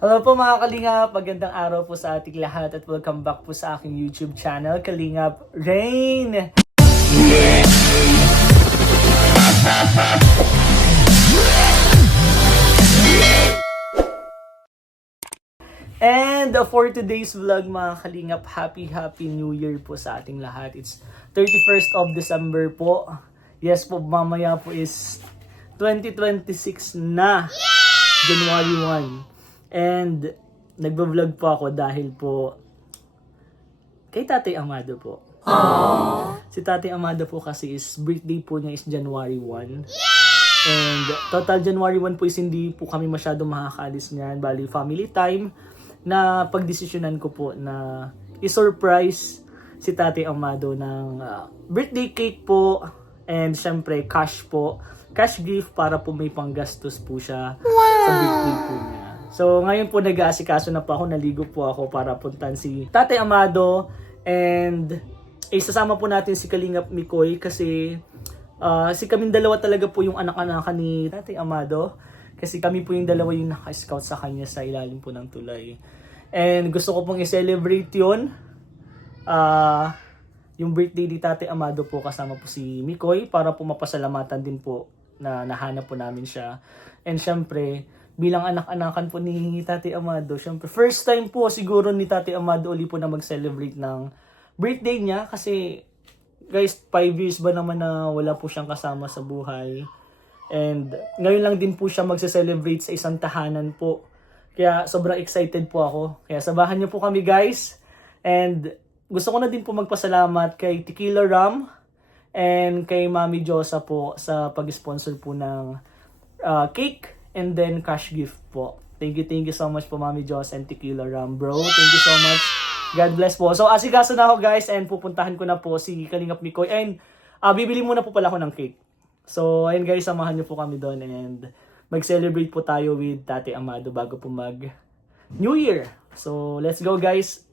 Hello po mga Kalingap! Magandang araw po sa ating lahat at welcome back po sa aking YouTube channel, Kalingap Rain! And for today's vlog mga Kalingap, Happy New Year po sa ating lahat. It's 31st of December po. Yes po, mamaya po is 2026 na, January 1. And nagbo-vlog po ako dahil po kay Tatay Amado po. Si Tatay Amado po kasi is birthday po niya is January 1. And total January 1 po is hindi po kami masyado makakaalis niyan. Bali family time na pagdesisyonan ko po na i-surprise si Tatay Amado ng birthday cake po. And syempre cash po. Cash gift para po may panggastos po siya sa birthday po niya. So ngayon po nag-aasikaso na po ako, naligo po ako para puntan si Tatay Amado. And isasama po natin si Kalingap Mikoy kasi si kaming dalawa talaga po yung anak-anakan ni Tatay Amado. Kasi kami po yung dalawa yung naka-scout sa kanya sa ilalim po ng tulay. And gusto ko pong i-celebrate yun. Yung birthday ni Tatay Amado po kasama po si Mikoy para po mapasalamatan din po na nahanap po namin siya. And syempre, bilang anak-anakan po ni Tatay Amado, syempre first time po siguro ni Tatay Amado uli po na mag-celebrate ng birthday niya kasi guys, 5 years ba naman na wala po siyang kasama sa buhay. And ngayon lang din po siya magse-celebrate sa isang tahanan po. Kaya sobrang excited po ako. Kaya sabahan niyo po kami guys. And gusto ko na din po magpasalamat kay Tequila Ram and kay Mami Josa po sa pag-sponsor po ng cake and then cash gift po. Thank you so much po Mami Josa and Tequila Ram bro. Thank you so much. God bless po. So asikaso na ako guys and pupuntahan ko na po si Kalingap Mikoy and bibili muna po pala ako ng cake. So ayun guys, samahan niyo po kami doon and mag-celebrate po tayo with Tatay Amado bago po mag New Year. So let's go guys.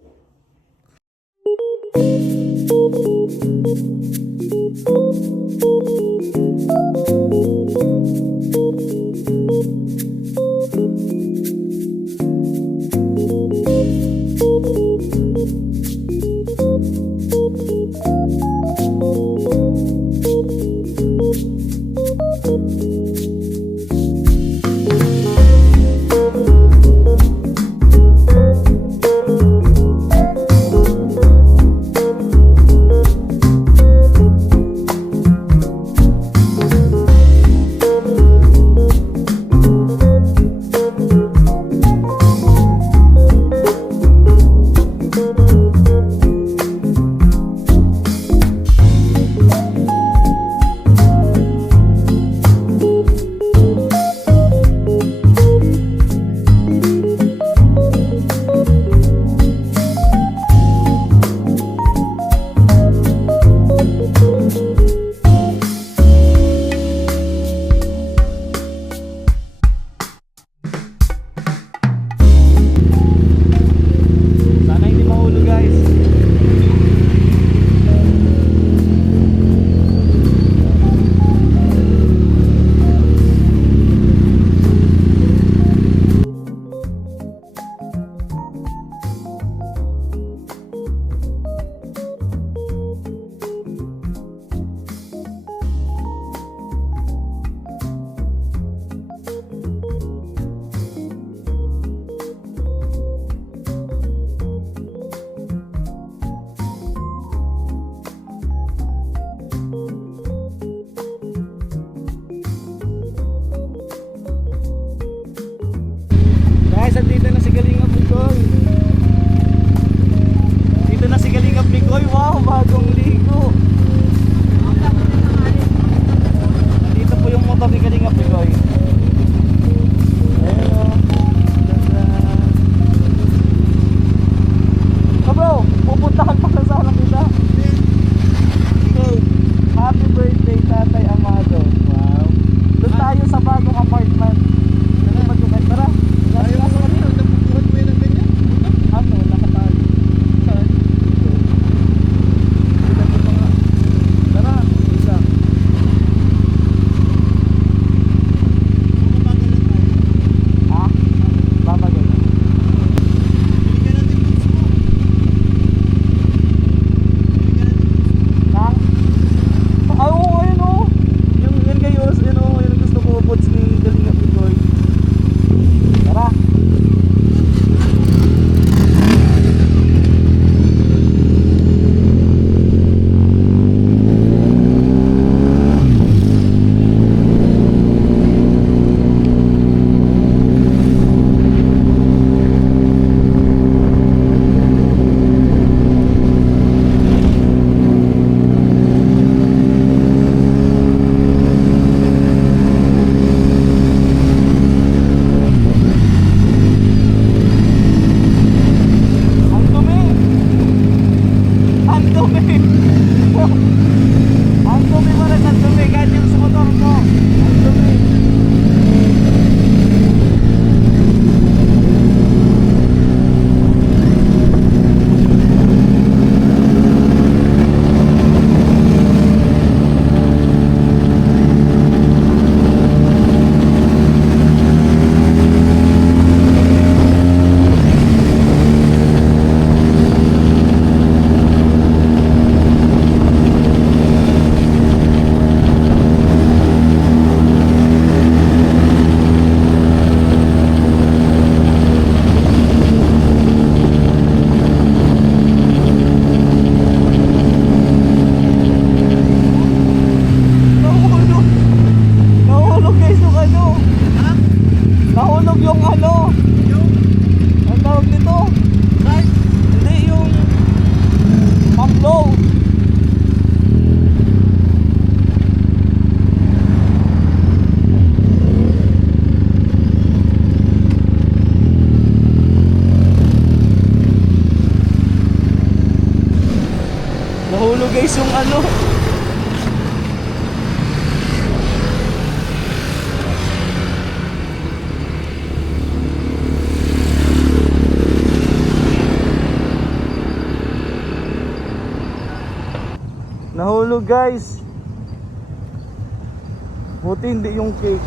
yung ano. Nahulog guys. Buti hindi yung cake.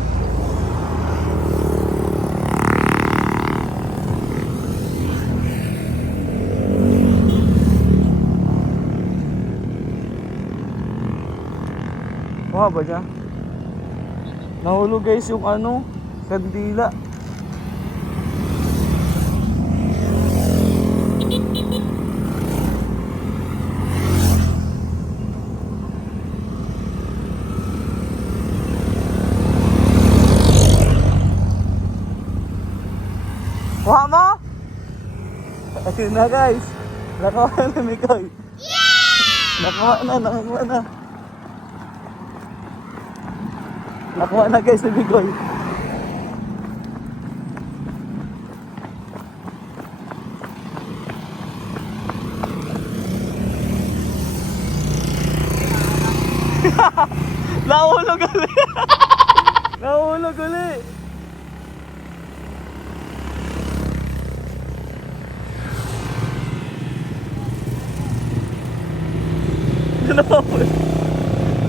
Kuha ba siya? Nahulog guys yung ano, kandila. Kuha mo? Ayun na guys. Nakuha na Mikoy. Yeah! Nakuha na. Nakuha na guys ni Mikoy. Nahulog ulit. Nahulog ulit.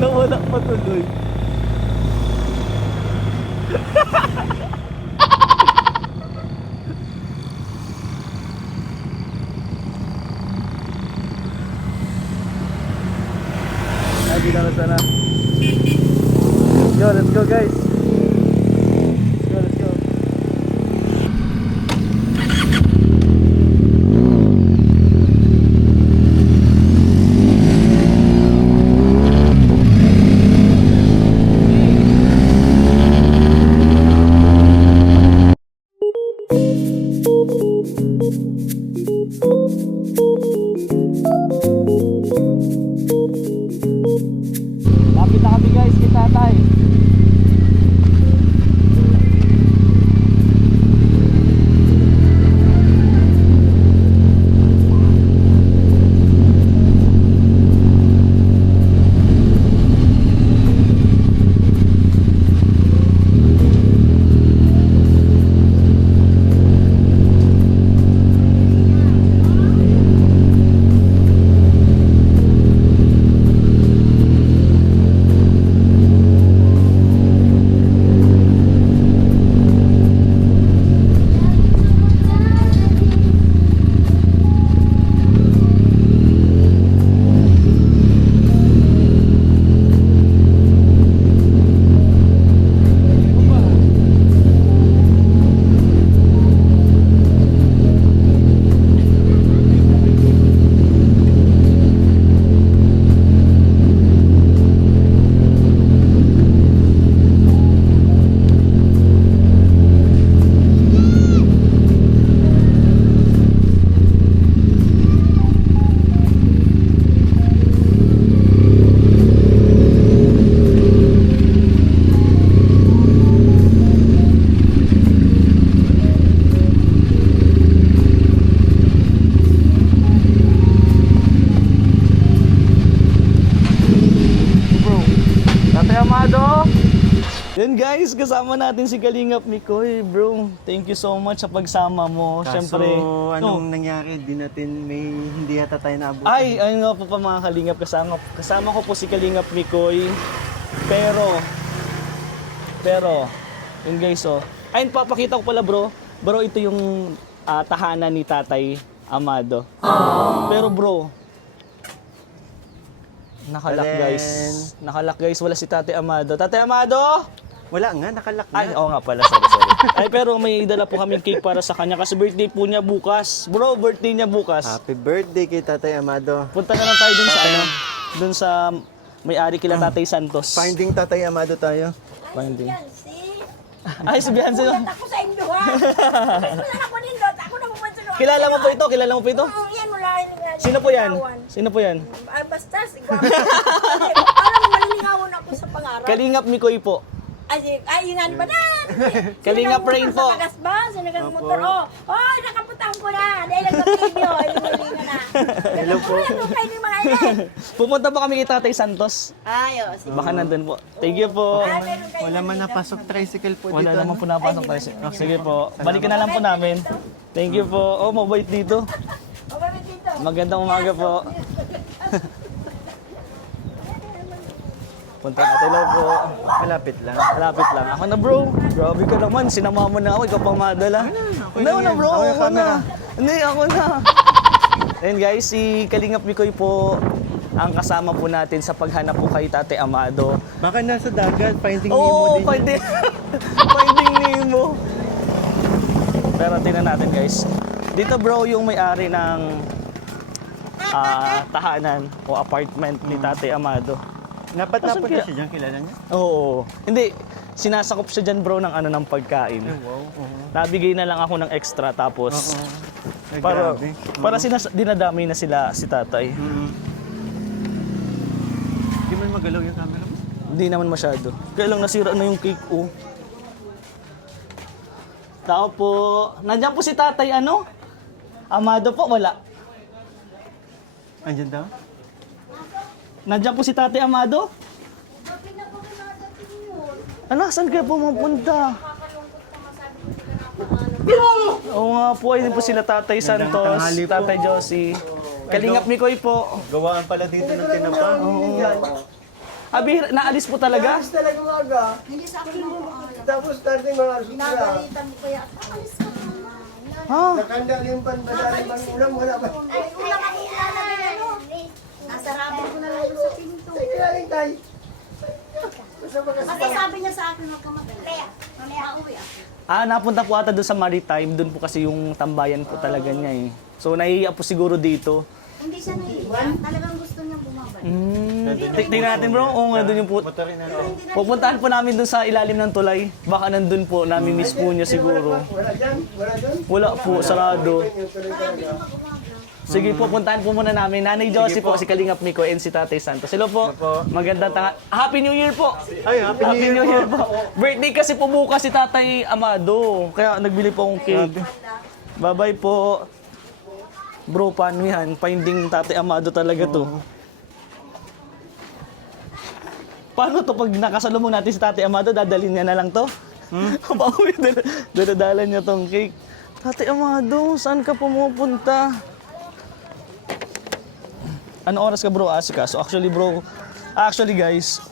Nawala pa tuloy. Lagi na sana. Yo, let's go guys. Let's go. Lapit na kami guys kay tatay. Yun guys, kasama natin si Kalingap Mikoy, bro. Thank you so much sa pagsama mo. Kaso, Siyempre, anong nangyari? Hindi yata tayo naabutan. ay, ayun nga po pa mga Kalingap, kasama ko po si Kalingap Mikoy. Pero, yun guys, oh. Ayun, papakita ko pala bro. Bro, ito yung tahanan ni Tatay Amado. Pero bro, nakalak guys. Nakalak guys, wala si Tatay Amado. Tatay Amado! Wala nga, nakalak na. Ay, oo nga pala, sorry. Ay, pero may dala po kaming cake para sa kanya kasi birthday po niya bukas. Bro, birthday niya bukas. Happy birthday kay Tatay Amado. Punta na lang tayo dun sa dun sa may-ari kila Tatay Santos. Finding Tatay Amado tayo. Finding. Beyonce. Ay, si Beyonce. Pumunta ako sa Indo ha. Wala ako nindot. Ako na pumunta sa Kilala mo po ito? Kilala mo po ito? Oo, yan wala. Sino po yan? Sino po yan? Basta, siguro. Parang maliligawan ako sa pangarap. Kalingap Mikoy po. Ay, yun ba na? Kalingap Rain po. Sa Pagasba, sinagang motor. Oh, nakaputang ko na. Dahil nag-video. Ay, huli na na. Hello po. Kayo yung mga yan. Pupunta ba kami kay Tatay Santos? Ay, oh, sige. Baka nandun po. Thank you po. Meron kayo Wala na man dito. napasok tricycle po Wala dito. naman ano? po napasok tayo. Sige po. Balikan na lang po namin. Thank you po. Oh, mabait dito. O, meron dito. Magandang umaga po. Punta natin lang po. Malapit lang. Malapit lang. Ako na bro. Grabe ka naman. Sinama mo na ako. Ikaw pang madala. Hindi ako na bro. Ako yung Ako na. camera. Hindi, ako na. Ayun guys, si Kalingap Mikoy po ang kasama po natin sa paghanap po kay Tate Amado. Baka nasa dagat, finding Nemo Oo, din. finding, finding Nemo. Pero tingnan natin guys. Dito bro yung may-ari ng tahanan o apartment ni Tate Amado. Dapat Asan napunta kaya? siya dyan, kilala niya? Oo. Hindi, sinasakop siya dyan bro ng ng pagkain. Wow, oo. Nabigay na lang ako ng extra tapos Oo. Ay, para grabe. para dinadamay na sila si tatay. Hindi man magalaw yung camera mo. Hindi naman masyado. Kaya lang nasira na yung cake oh. Tao po. Nandiyan po si tatay ano? Amado po, wala. Andyan daw? Nandiyan po si tatay Amado? Ano, saan kaya pumunta? Oo nga po, ayun po sila Tatay Santos, tanghali po. Tatay Josie. Kalingap Mikoy po. Gawaan pala dito ng tinapa. Abi, naalis po talaga? Talaga umaga. Hindi sa akin mo. Tapos starting mga alas 8 na. Nagalitan mo kaya. Alis ka na. Ha? Nakanda yung panbadaling pang ulam, wala ba? Ay, ulam ang ilalagay ano. Nasarapan ko na lang doon sa pinto. Ay, kinaling tayo. Basta ba kasi Kasi sabi niya sa akin, huwag ka mag-alala. Mamaya uuwi ako. Napunta po ata doon sa Maritime, doon po kasi yung tambayan po talaga niya eh. So nahihiya po siguro dito. Hindi siya naiiyak. Talagang gusto niyang bumabalik. Tingnan natin bro, oo nga doon yung po. Motorin natin. Pupuntahan po namin doon sa ilalim ng tulay. Baka nandun po, namin miss po niya siguro. wala dyan, wala dyan. Wala po, sarado. Yung tuloy talaga. Sige po, puntahan po muna namin. Nanay Josie po, si Kalingap Miko, and si Tatay Santos. Hello po. Magandang Happy New Year po. Ay, Happy New Year po. Birthday kasi po bukas si Tatay Amado. Kaya nagbili po akong cake. Bye-bye po. Bro, paano yan? Finding Tatay Amado talaga to. Paano to pag nakasalubong natin si Tatay Amado, dadalhin niya na lang to? Pauwi, dadadalan niya tong cake. Tatay Amado, saan ka pumupunta? Ano oras ka bro asikaso? Actually guys,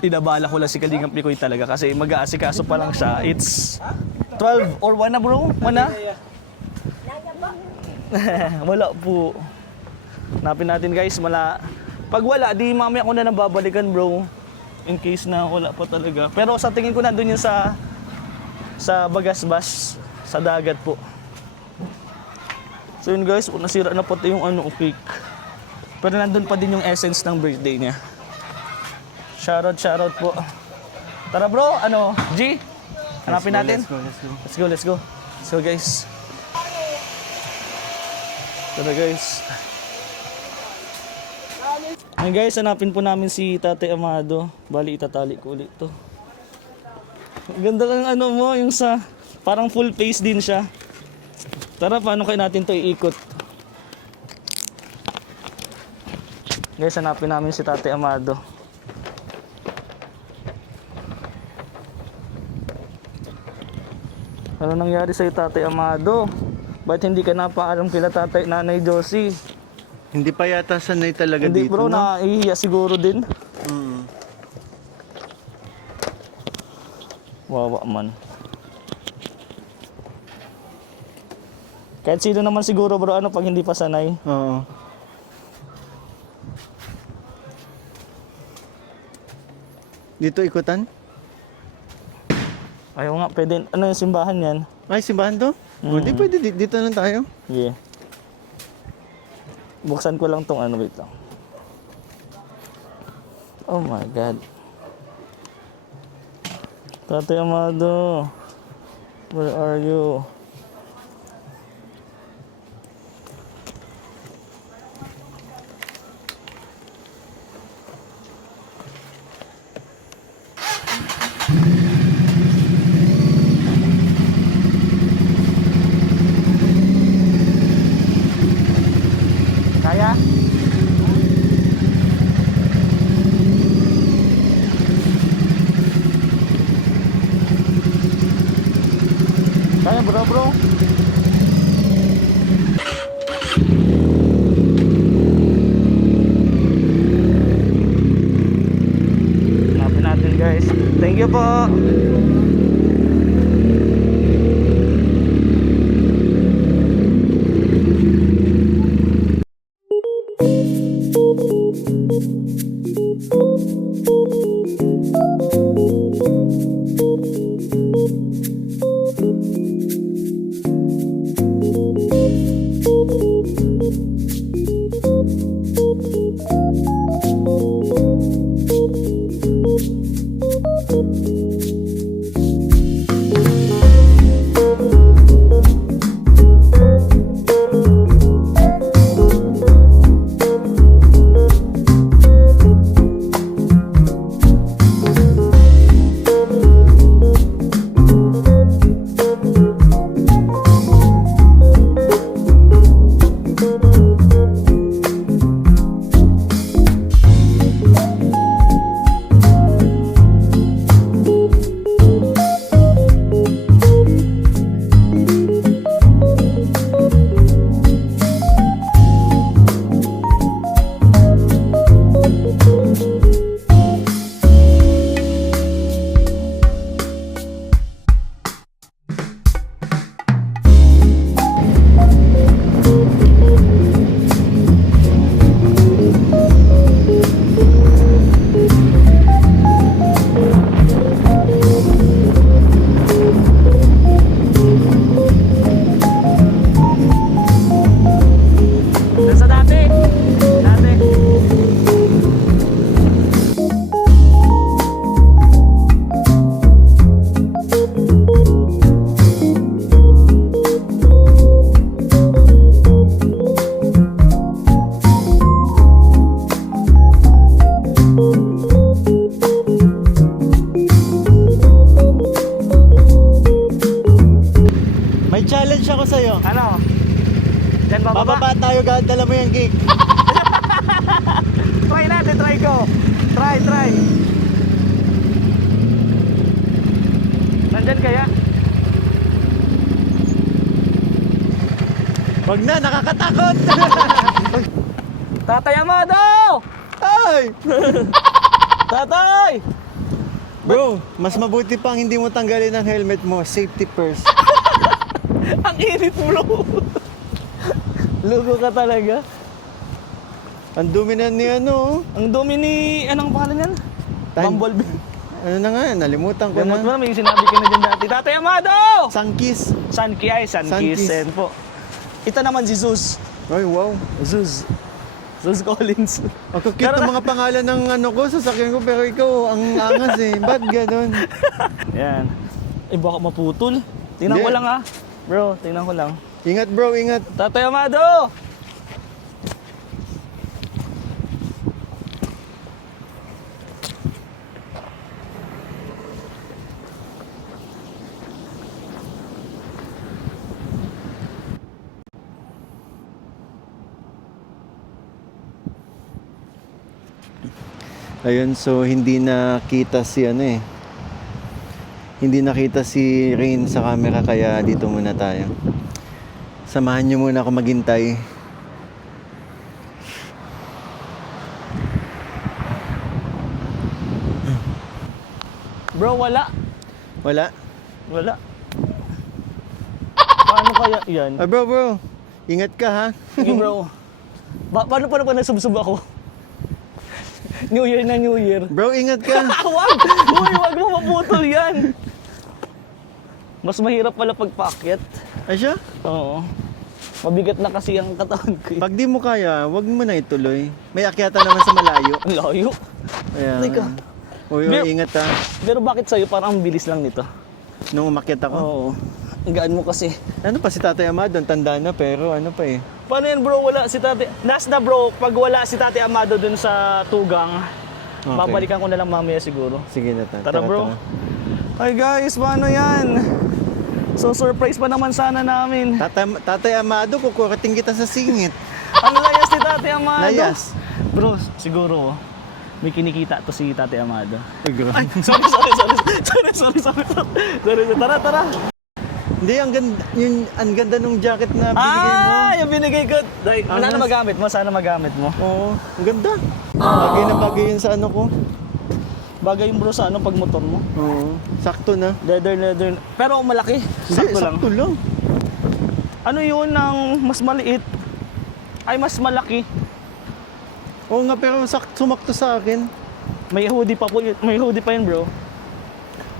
inabala ko lang si Kalingap Mikoy talaga kasi mag-aasikaso pa lang siya. It's 12 or 1 na bro? 1 na? Wala po. Hanapin natin guys, pag wala, di mamaya ko na nababalikan bro. In case na wala pa talaga. Pero sa tingin ko nandun yun sa Bagasbas, sa dagat po. So yun guys, nasira na pati yung cake. Pero nandun pa din yung essence ng birthday niya. Shoutout po. Tara bro, G? Hanapin natin. Let's go. Let's go. Let's go guys. Tara guys. Ayun guys, hanapin po namin si Tatay Amado. Bali, itatali ko ulit to. Ganda lang mo, yung sa parang full face din siya. Tara, paano kaya natin to iikot? Guys, hanapin namin si Tatay Amado. Ano nangyari sa'yo, Tatay Amado? Ba't hindi ka napaalam kila Nanay Josie? Hindi pa yata sanay talaga Hindi dito, bro, no? naihiya siguro din. Wawa man. Kahit sino naman siguro bro, pag hindi pa sanay. Oo. Dito ikutan? Ayaw nga, pwede. Ano yung simbahan yan? Ay, simbahan to? Hindi pwede, dito lang tayo. Yeah. Buksan ko lang tong wait lang. Oh my God. Tatay Amado, where are you? Kaya? Thank you po. Nasa dati. Dati. May challenge ako sa'yo. Ano? Diyan bababa. Bababa tayo, dala mo yung gig. Try natin, try ko. Try. Nandyan kaya? Wag na, nakakatakot. Tatay Amado! Ay! Tatay! Bro, mas mabuti pang hindi mo tanggalin ang helmet mo. Safety first. Ang init bro. Lugo ka talaga. Ang dumi na ni ano. Ang dumi ni... Anong pangalan yan? Bumblebee. Ano na nga, nalimutan ko Gamot mo na. na, may sinabi ka na dyan dati. Tatay Amado! Sangkis. Sunky ay, Sunkiss. Sunkiss. Ayan po. Ito naman si Zeus. Ay, wow. Zeus Collins. Ang cute ng mga pangalan ng ano ko, sasakyan ko, pero ikaw, ang angas eh. Ba't ganun? Yan. Eh baka maputol. Tingnan ko Hindi. lang ha. Bro, tingnan ko lang. Ingat bro, ingat. Tatay Amado! Ayun, so hindi nakita si ano eh. Hindi nakita si Rain sa camera kaya dito muna tayo. Samahan niyo muna ako maghintay. Bro, wala. Wala? Wala. Paano kaya yan? Ah, bro. Ingat ka ha. Sige bro. Paano pa nasubsob ako? New Year na New Year. Bro, ingat ka. Wag! Uy, wag mo maputol yan! Mas mahirap pala pagpaakyat. Ay siya? Oo. Mabigat na kasi ang katawan ko eh. Pag di mo kaya, wag mo na ituloy. May akyatan naman sa malayo. Ang layo. Kaya, Teka. Uy, Pero- ingat ha. Pero bakit sa'yo parang ang bilis lang nito? Nung umakyat ako. Oo. Ang gaan mo kasi. Ano pa si Tatay Amado, tanda na pero ano pa eh. Paano yan bro? Wala si Tate. Last na bro, pag wala si Tate Amado dun sa Tugang, Okay. babalikan ko na lang mamaya siguro. Sige na Tara bro. Hi guys, paano yan? So surprise pa naman sana namin. Tatay Amado, kukurating kita sa singit. Ang layas ni Tate Amado. Layas. Bro, siguro may kinikita to si Tate Amado. Ay, grabe. Sorry. Tara. Hindi, ang ganda nung jacket na binigay mo. Yung binigay ko. Sana Angas. magamit mo, sana magamit mo. Oo, ang ganda. Bagay na bagay yun sa ano ko. Bagay yung bro sa ano pag motor mo. Oo. Sakto na. Leather. Pero malaki. Hindi, Sakto lang. sakto lang. Ano yun ng mas maliit? Ay, mas malaki. Oo nga, pero sumakto sa akin. May hoodie pa po yun. May hoodie pa yun bro.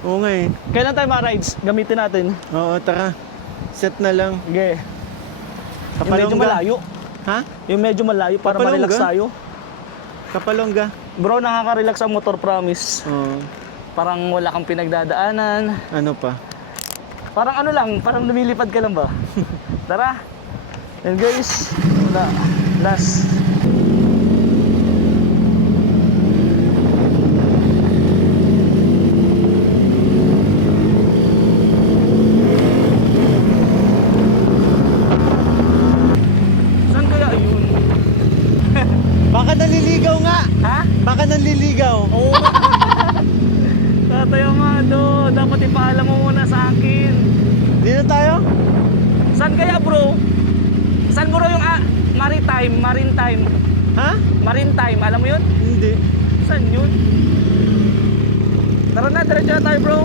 Oo nga eh. Kailan tayo ma-rides? Gamitin natin. Oo, tara. Set na lang. Okay. Yung medyo Kapalongga. malayo. Ha? Yung medyo malayo para Kapalongga? ma-relax tayo. Kapalongga. Bro, nakaka-relax ang motor, promise. Oo. Parang wala kang pinagdadaanan. Ano pa? Parang ano lang, parang lumilipad ka lang ba? Tara. And guys, last. Saan kaya yun? Baka naliligaw nga! Ha? Baka naliligaw! Oo. Tatay Amado, dapat ipaalam mo muna sa akin. Dito tayo? Saan kaya bro? Saan bro yung maritime? Ha? Maritime, alam mo yun? Hindi. Saan yun? Tara na, diretso na tayo bro.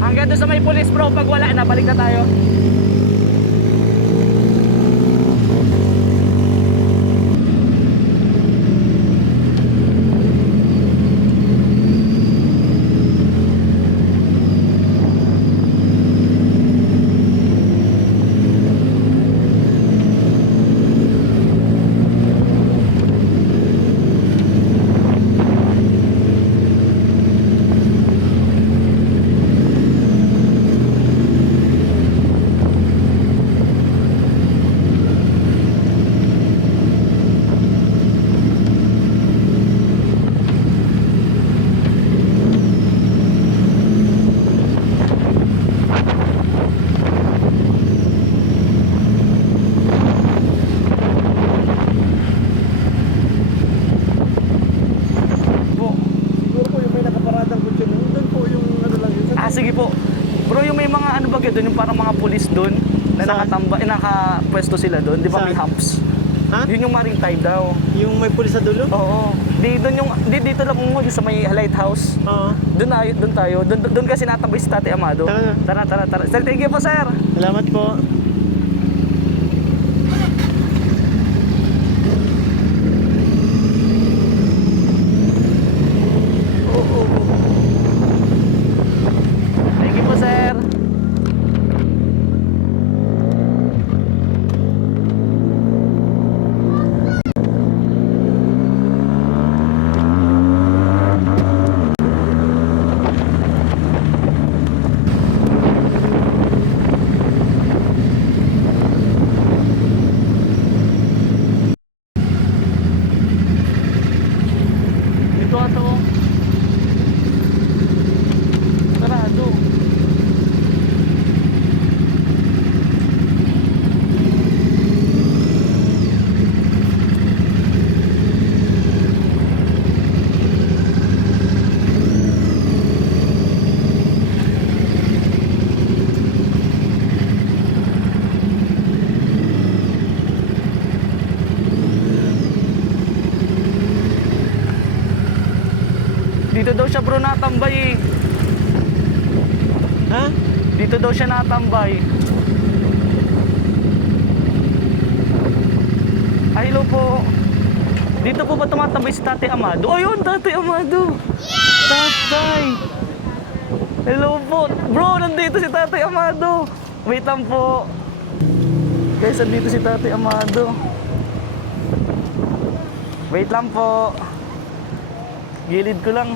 Hanggang doon sa may pulis bro, pag wala na, balik na tayo. Siguro po yung may nakaparadang kutsi na. Doon po yung ano lang yun. Sige po. Bro, yung may mga ano ba doon, yung parang mga pulis doon na Saan? nakapwesto sila doon, di ba may Saan? humps? Ha? Yun yung maritime daw. Yung may pulis sa dulo? Oo. Dito lang mo sa may lighthouse. Oo. Doon tayo. Doon kasi natambay si Tate Amado. Tara na. Tara. Sir, thank you po, sir. Salamat po. Thank you po, sir. Ito ato. Sarado. Dito daw siya bro natambay eh. Ha? Dito daw siya natambay. Ay, hello po. Dito po ba tumatambay si Tate Amado? Oh, yun, Tate Amado. Tatay. Hello po. Bro, nandito si Tate Amado. Wait lang po. Guys, nandito si Tate Amado. Wait lang po. Gilid ko lang.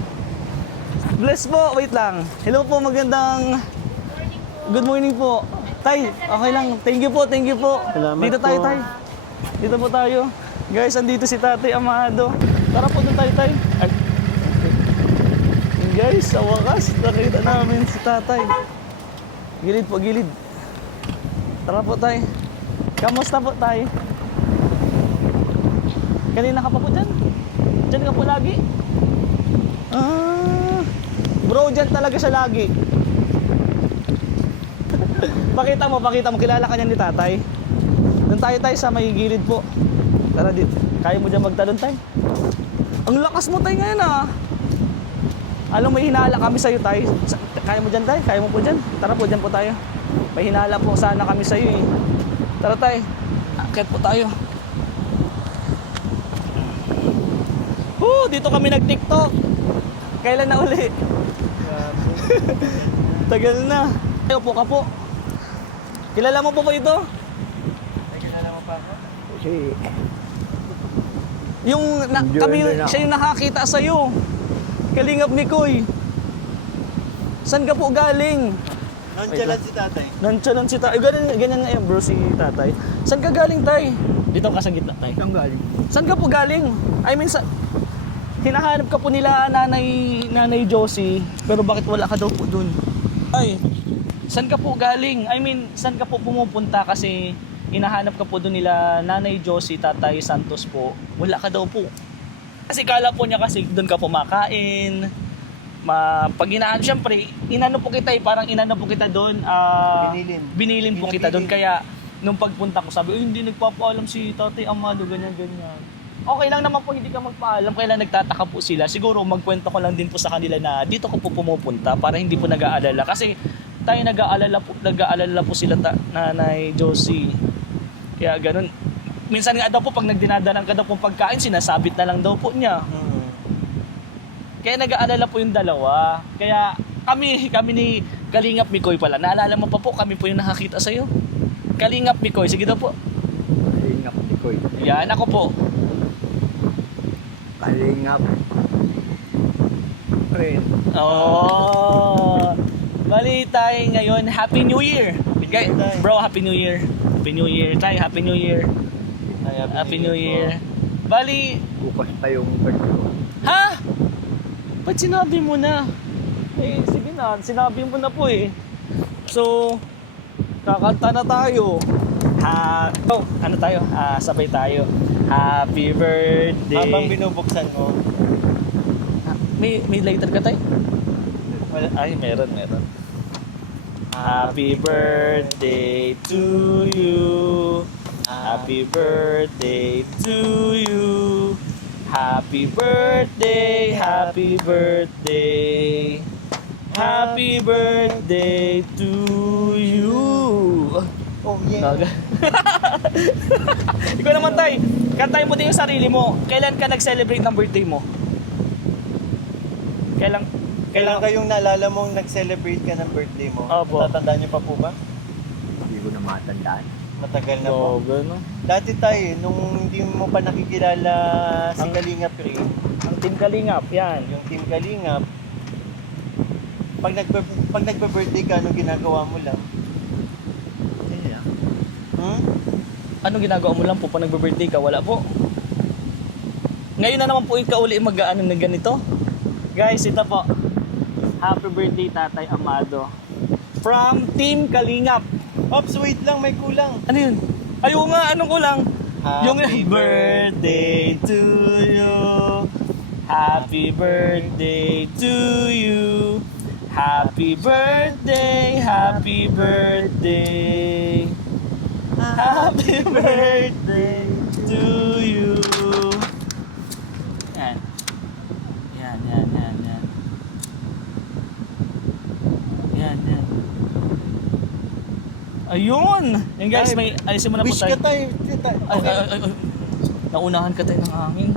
Bless po, wait lang. Hello po, magandang good morning po. Tay, okay lang. Thank you po. Salamat Dito tayo, po. tay. Dito po tayo. Guys, andito si Tatay Amado. Tara po doon tayo, tay. Ay. Guys, sa wakas, nakita namin si Tatay. Gilid po, gilid. Tara po, tay. Kamusta po, tay? Kanina ka pa po dyan? Dyan ka po lagi? Bro, dyan talaga siya lagi. Pakita mo, kilala ka niyan ni tatay. Doon tayo sa may gilid po. Tara dito. Kaya mo dyan magtalon tayo? Ang lakas mo tayo ngayon ah. Alam mo, may hinala kami sa'yo tayo. Kaya mo dyan tayo? Kaya mo po dyan? Tara po, dyan po tayo. May hinala po sana kami sa'yo eh. Tara tayo. Akit po tayo. Dito kami nag-TikTok. Kailan na uli? Tagal na. Ayaw po ka po. Kilala mo po ba ito? Kilala mo pa ako? Okay. Siya yung nakakita sa'yo. Kalingap Mikoy. Saan ka po galing? Nonchalant si tatay. Nonchalant si tatay. Ganyan nga yan bro si tatay. Saan ka galing tay? Dito ka sa gitna tay. Saan galing? Saan ka po galing? I mean, hinahanap ka po nila nanay Josie, pero bakit wala ka daw po dun? Ay, saan ka po galing? I mean, saan ka po pumupunta kasi hinahanap ka po dun nila nanay Josie, tatay Santos po. Wala ka daw po. Kasi kala po niya kasi dun ka pumakain. Pag inaano, syempre, inano po kita parang inano po kita doon. Binilin po kita doon. Kaya, nung pagpunta ko, sabi, hindi nagpapaalam si Tatay Amado, ganyan. Okay lang naman po, hindi ka magpaalam. Kailan nagtataka po sila. Siguro, magkwento ko lang din po sa kanila na dito ko po pumupunta para hindi po nag-aalala. Kasi, tayo nag-aalala po sila nanay Josie. Kaya ganun. Minsan nga daw po, pag nagdinadanan ka daw po pagkain, sinasabit na lang daw po niya. Kaya nag-aalala po yung dalawa. Kaya kami ni Kalingap Mikoy pala. Naalala mo pa po, kami po yung nakakita sa'yo. Kalingap Mikoy, sige daw po. Kalingap Mikoy. Yan, ako po. Kalingap. Friend. Bali tayo ngayon, Happy New Year. Bro, Happy New Year. Happy New Year. Tayo, Happy New Year. Happy New Year. Bali, Bukas pa yung birthday. ha? Ba't sinabi mo na? Eh, sige na. Sinabi mo na po eh. So, kakanta na tayo. Ano tayo? Sabay tayo. Happy birthday. Habang binubuksan mo, May lighter ka tayo? wala. Ay, meron. Happy birthday to you. Happy birthday to you. Happy birthday, happy birthday. Happy birthday to you. Oh, yeah. Ikaw naman tay, kantahin mo din yung sarili mo. Kailan ka nag-celebrate ng birthday mo? Kailan kayong naalala mong nag-celebrate ka ng birthday mo? Opo. Tatandaan niyo pa po ba? Hindi ko na matandaan. Matagal na po. Gano'n. Dati tayo, nung hindi mo pa nakikilala si Kalingap Ray, Ang Team Kalingap, yan. yung Team Kalingap, pag nagbe-birthday ka, anong ginagawa mo lang? Anong ginagawa mo lang po pag nagbe-birthday ka? Wala po. Ngayon na naman po ikaw uli mag-ano na ganito. Guys, ito po. Happy birthday Tatay Amado. From Team Kalingap. Ops, wait lang, may kulang. Ano yun? Ayaw nga, anong kulang? Yung Happy birthday to you. Happy birthday to you. Happy birthday, happy birthday. Happy birthday to you. Yan. Yan. Ayun! Yan guys, may alisin mo na po Wish tayo. ka tayo. Ay. Naunahan ka tayo ng hangin.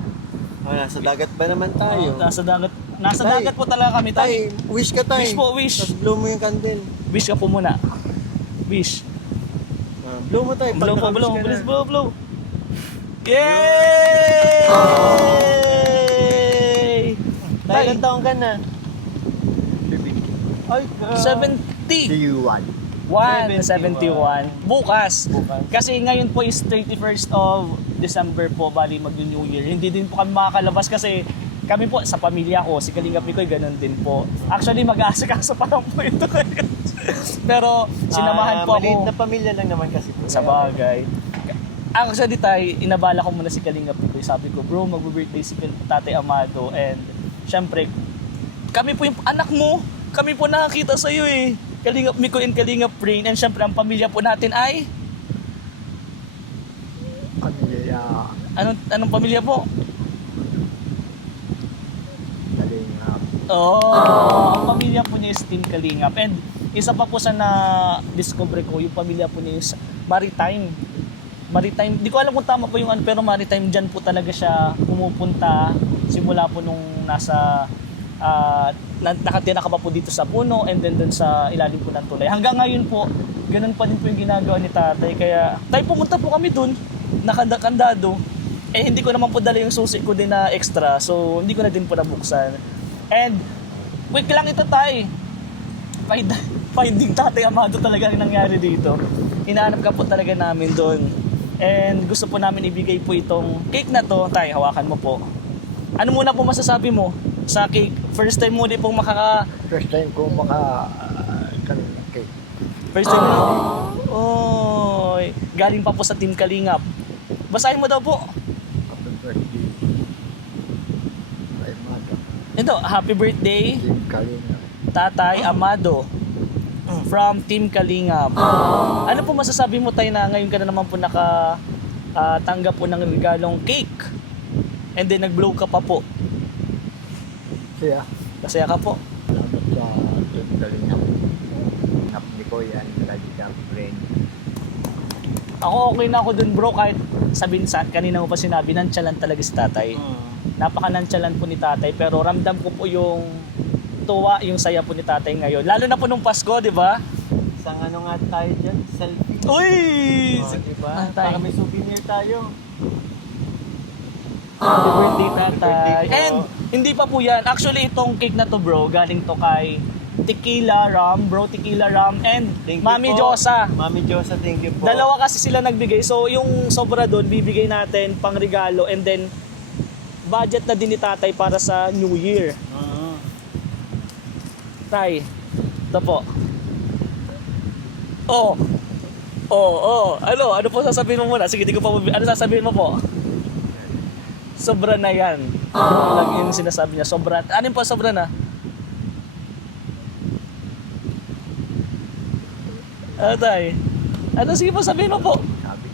Nasa dagat ba naman tayo? Nasa dagat. Nasa Tay, dagat po talaga kami tayo. Wish ka tayo. Wish po, wish. Tapos blow mo yung candle. Wish ka po muna. Wish. Blow mo tayo. Blow po, Pag blow. nakawish ka Bilis, na. blow. Yay! Tay, ilang taong ka na? Ay, 70. you want? 171. Bukas. Kasi ngayon po is 31st of December po, bali mag-New Year. Hindi din po kami makakalabas kasi kami po sa pamilya ko, si Kalingap Mikoy, ganun din po. Actually, mag-aasikaso pa lang po ito. Pero sinamahan po ako. Maliit na pamilya lang naman kasi po. Sa bagay. Actually tayo, inabala ko muna si Kalingap Mikoy. Sabi ko, bro, mag-birthday si Tatay Amado. And syempre, kami po yung anak mo. Kami po nakakita sa'yo eh. Kalingap Miko and Kalingap Brain. And syempre, ang pamilya po natin ay... Pamilya, Anong pamilya po? Kalingap. Ang pamilya po niya is Team Kalingap. And isa pa po sa na-discover ko, yung pamilya po niya is Maritime. Maritime, di ko alam kung tama po yung ano, pero Maritime dyan po talaga siya pumupunta simula po nung nasa nakatira ka pa po dito sa puno and then dun sa ilalim po ng tulay. Hanggang ngayon po, ganun pa din po yung ginagawa ni tatay. Kaya tayo pumunta po kami dun, nakandado. Eh hindi ko naman po dala yung susi ko din na extra, so hindi ko na din po nabuksan. And quick lang ito tay. Finding Tatay Amado talaga ang nangyari dito. Hinahanap ka po talaga namin doon. And gusto po namin ibigay po itong cake na to. Tay, hawakan mo po. Ano muna po masasabi mo sa cake? First time mo din pong First time ko kay First time mo. Oy, galing pa po sa Team Kalingap. Basahin mo daw po. happy birthday. Kay Mata. Ito, happy birthday, Team Kalingap. Tatay Amado from Team Kalingap. Ano po masasabi mo tayo na ngayon ka na naman po tanggap po ng regalong cake and then nag-blow ka pa po? Siya. Masaya ka po? Salamat sa Team Kalingap. Kalingap ni ko yan. Kalingap friend. Ako okay na ako dun bro, kahit sabihin kanina mo pa sinabi, nantsalan talaga si tatay. Napaka-nantsalan po ni tatay, pero ramdam ko po yung tuwa, yung saya po ni tatay ngayon. Lalo na po nung Pasko, di ba? Isang ano nga tayo dyan? Selfie. Uy! Diba? Tatay. Para may souvenir tayo. Happy birthday, Happy tatay. birthday po. And hindi pa po yan. Actually, itong cake na to bro, galing to kay Tequila Rum, bro, Tequila Rum, and Thank you Mami po. Josa. Mami Josa, thank you po. Dalawa kasi sila nagbigay. So, yung sobra doon, bibigay natin pang regalo and then budget na din ni tatay para sa New Year. Tay, ito po. Ano po sasabihin mo muna? Sige, di ko pa ano sasabihin mo po? Sobra na yan. Lang yung sinasabi niya, sobra. Ano po sobra na? Tay, ano sige po sabihin mo po? Sabi.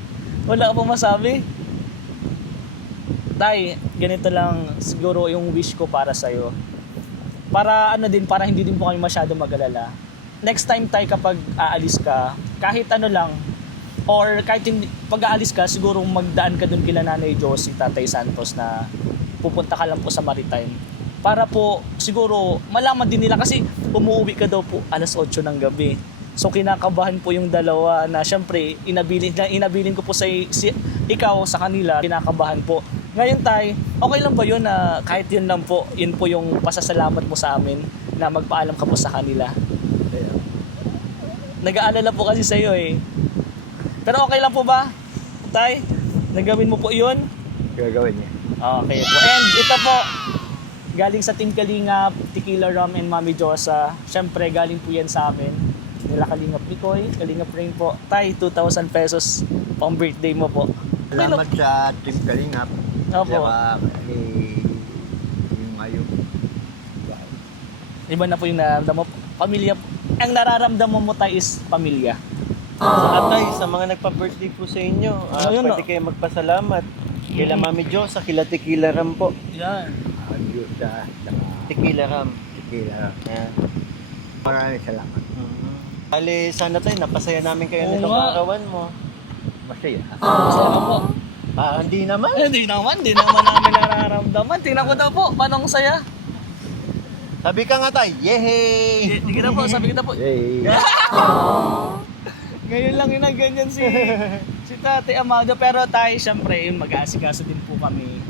Wala ka pong masabi? Tay, ganito lang siguro yung wish ko para sa'yo. Para para hindi din po kami masyado mag-alala. Next time tay kapag aalis ka, kahit ano lang, or kahit hindi, pag aalis ka, siguro magdaan ka dun kila Nanay Josie, Tatay Santos na pupunta ka lang po sa Maritime. Para po siguro malaman din nila kasi umuwi ka daw po alas 8 ng gabi. So kinakabahan po yung dalawa na syempre inabilin ko po ikaw sa kanila, kinakabahan po. Ngayon tay, okay lang ba yun na kahit yun lang po, yun po yung pasasalamat mo sa amin na magpaalam ka po sa kanila? Kaya, Nag-aalala po kasi sa'yo eh. Pero okay lang po ba, tay? Nagawin mo po yun? gagawin niya. Okay po. And ito po, galing sa Team Kalingap, Tequila Rum and Mami Josa. Syempre, galing po yan sa amin. Nila Kalingap Mikoy, Kalingap Rain po. Tay, 2,000 pesos pang birthday mo po. Salamat sa Team Kalingap. Opo. Saka yung ngayon. Iba na po yung nararamdaman mo. Pamilya, ang nararamdaman mo tayo is pamilya. At tay, sa mga nagpa-birthday po sa inyo, Ayun, pwede kayo magpasalamat. Kila Mami Josa, kila Tequila Ram po. Yan. Ayos sa Tequila Ram. Tequila. Yan. Maraming salamat. Bale, sana tayo, napasaya namin kayo Oo nito nga. kakawan mo. Masaya. Masaya po. Hindi naman. Hindi naman namin nararamdaman. Tingnan ko daw po, paano ang saya? Sabi ka nga tay, yehey! Sige na po, sabi kita po. Yay! Ngayon lang yun ang ganyan si Tate Amado. Pero tayo, syempre, yun, mag-aasikaso din po kami.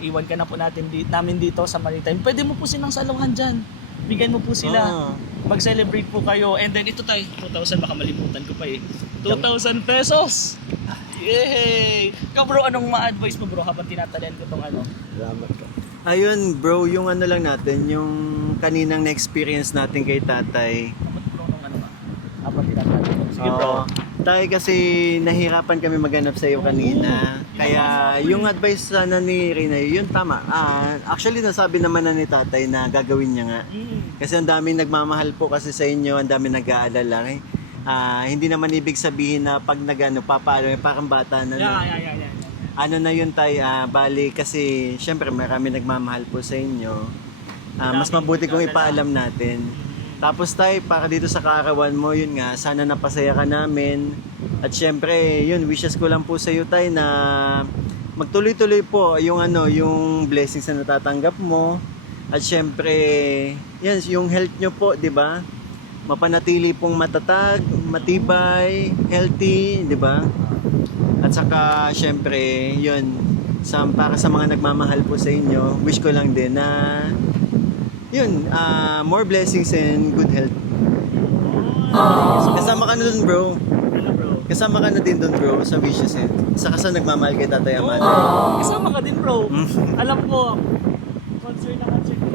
Iwan ka na po namin dito sa Maritime. Pwede mo po silang saluhan dyan. Bigyan mo po sila. Mag-celebrate po kayo. And then ito tayo, 2,000, baka malimutan ko pa eh. 2,000 pesos! Yay! Ikaw bro, anong ma-advise mo bro habang tinatalian ko tong ano? Salamat ka. Ayun bro, yung ano lang natin, yung kaninang na-experience natin kay tatay. Dapat bro, nung ano ba? Habang tinatalian ko. Sige bro. Tayo kasi nahirapan kami maghanap sa iyo kanina. Kaya yung advice sana ni Rina, yun tama. Actually, nasabi naman na ni tatay na gagawin niya nga. Kasi ang daming nagmamahal po kasi sa inyo, ang daming nag-aalala. Hindi naman ibig sabihin na pag nagano papaano, parang bata na. Yeah. Ano na yun tay, bali kasi syempre marami nagmamahal po sa inyo. Mas mabuti kung ipaalam natin. Tapos tay, para dito sa kaarawan mo, yun nga, sana napasaya ka namin. At syempre, yun, wishes ko lang po sa iyo tay na magtuloy-tuloy po yung yung blessings na natatanggap mo. At syempre, yan, yung health nyo po, di ba? Mapanatili pong matatag, matibay, healthy, di ba? At saka, syempre, yun, para sa mga nagmamahal po sa inyo, wish ko lang din na, yun, more blessings and good health. Kasama ka na dun, bro. Kasama ka na din dun, bro, sa wishes eh. Saka sa nagmamahal kay Tatay Amado. Kasama ka din, bro. Alam ko, concern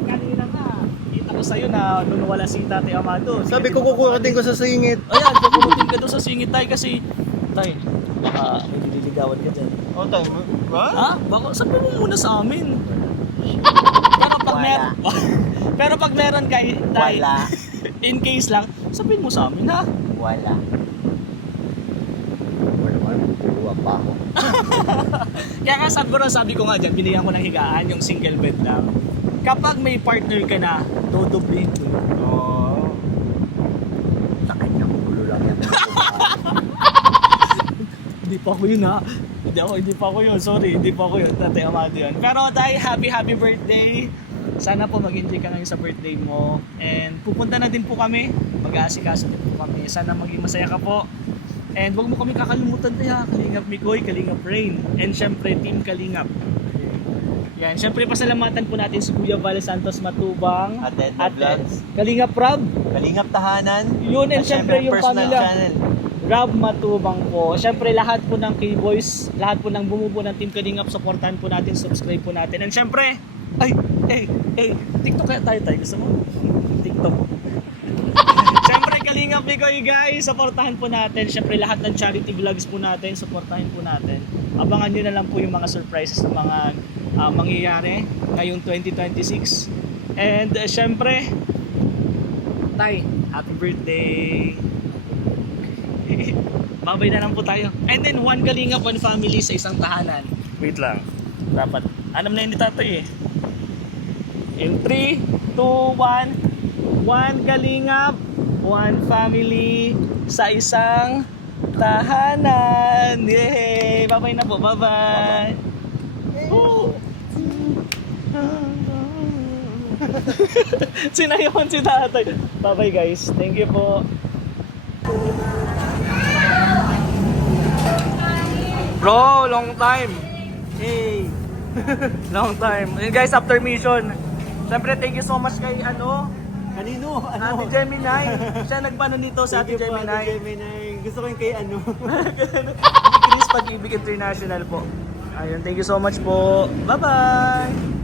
kanina nga. Kita ko sa'yo na nung wala si Tatay Amado. Sabi ko, kukuhatin ko sa singit. Ayan, kukurutin ka doon sa singit tayo kasi, tay, baka may nililigawan ka dyan. Oh, tayo. What? Ha? Baka sabi mo muna sa amin. Pero pag meron kay tay, Wala. in case lang, sabihin mo sa amin ha. Wala. Wala man, kuha pa ako. Kaya nga sabi ko nga dyan, binigyan ko ng higaan yung single bed lang. Kapag may partner ka na, dodobling ko. Oh. Sa kanyang ulo lang yan. Hindi pa ako yun ha. Hindi pa ako yun. Sorry, hindi pa ako yun. Tatay Amado yun. Pero tay, happy birthday. Sana po mag-enjoy ka ngayon sa birthday mo. And pupunta na din po kami. Mag-aasikaso din po kami. Sana maging masaya ka po. And huwag mo kami kakalimutan tayo. Kalingap Mikoy, Kalingap Rain. And syempre, Team Kalingap. Yan. Syempre, pasalamatan po natin si Kuya Val Santos Matubang. At Edna Vlogs. Kalingap Rob. Kalingap Tahanan. Yun, and At syempre yung personal pamilya. channel. Rob Matubang po. Syempre lahat po ng K-Boys, lahat po ng bumubuo ng Team Kalingap, supportahan po natin, subscribe po natin. And syempre, TikTok kaya tayo. Gusto mo? TikTok. Syempre Kalingap Mikoy guys, supportahan po natin. Syempre lahat ng charity vlogs po natin, supportahan po natin. Abangan nyo na lang po yung mga surprises ng mga mangyayari ngayong 2026. And syempre, tay, happy birthday. Babay na lang po tayo. And then, one Kalingap, one family sa isang tahanan. Wait lang. Dapat, alam na yun ni tatay eh. In 3, 2, 1. One Kalingap, one family sa isang tahanan. Yay! Babay na po. Bye-bye. Woo! Sinayawan si tatay. Bye-bye guys. Thank you po. Bro, long time. Hey. Long time. And guys, after mission. Siyempre, thank you so much kay Kanino? Ate Gemini. Siya nagpano nito sa Ate Gemini. Gusto ko yung kay Chris Pag-ibig International po. Ayun, thank you so much po. Bye-bye.